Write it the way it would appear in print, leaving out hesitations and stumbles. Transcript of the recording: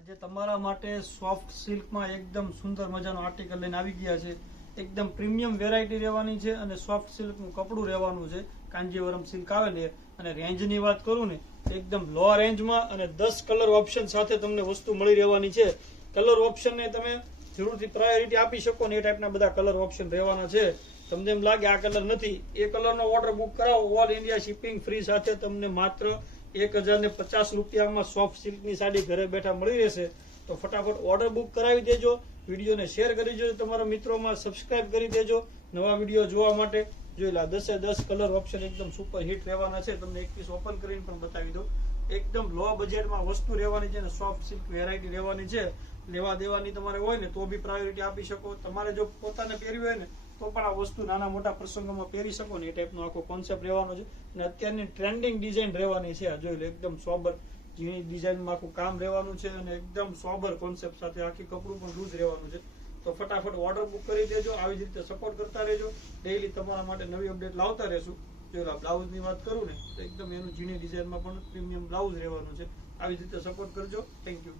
આજે તમારા માટે સોફ્ટ સિલ્કમાં એકદમ સુંદર મજાનો આર્ટિકલ લઈને આવી ગયા છે. એકદમ પ્રીમિયમ વેરાયટી રહેવાની છે અને સોફ્ટ સિલ્કનું કપડું રહેવાનું છે. કાંજીવરમ સિલ્ક આવે ને અને રેન્જની વાત કરું ને એકદમ લો રેન્જમાં અને 10 કલર ઓપ્શન સાથે તમને વસ્તુ મળી રહેવાની છે. કલર ઓપ્શનને તમે જરૂરથી પ્રાયોરિટી આપી શકો ને એ ટાઈપના બધા કલર ઓપ્શન રહેવાના છે. તમને એમ લાગે આ કલર નથી, એ કલરનો ઓર્ડર બુક કરાવો, ઓલ ઇન્ડિયા શિપિંગ ફ્રી સાથે તમને માત્ર 1050 રૂપિયામાં સોફ્ટ સિલ્કની સાડી ઘરે બેઠા મળી રહેશે. તો ફટાફટ ઓર્ડર બુક કરાવી દેજો, વિડીયોને શેર કરી દેજો, તમારા મિત્રોમાં સબસ્ક્રાઇબ કરી દેજો નવા વિડીયો જોવા માટે. જોઈ લો 10 કલર ઓપ્શન એકદમ સુપર હિટ રહેવાના છે. તમને એક પીસ ઓપન કરીને પણ બતાવી દઉં. એકદમ લો બજેટમાં વસ્તુ રહેવાની છે અને સોફ્ટ સિલ્ક વેરાયટી રહેવાની છે. લેવા દેવાની તમારે હોય ને તો બી પ્રાયોરિટી આપી શકો. તમારે જો પોતાને પહેરવી હોય ને તો પણ આ વસ્તુ નાના મોટા પ્રસંગોમાં પહેરી શકો ને એ ટાઈપનો આખો કોન્સેપ્ટ રહેવાનો છે. અને અત્યારની ટ્રેન્ડિંગ ડિઝાઇન રહેવાની છે. જોઈ લો એકદમ સોબર ઝીણી ડિઝાઇનમાં આખું કામ રહેવાનું છે અને એકદમ સોબર કોન્સેપ્ટ સાથે આખી કપડું પણ લૂઝ રહેવાનું છે. તો ફટાફટ ઓર્ડર બુક કરી દેજો. આવી જ રીતે સપોર્ટ કરતા રહેજો. ડેઈલી તમારા માટે નવી અપડેટ લાવતા રહેશું. જો બ્લાઉઝની વાત કરું ને તો એકદમ એનું ઝીણી ડિઝાઇનમાં પણ પ્રીમિયમ બ્લાઉઝ રહેવાનું છે. આવી જ રીતે સપોર્ટ કરજો. Thank you.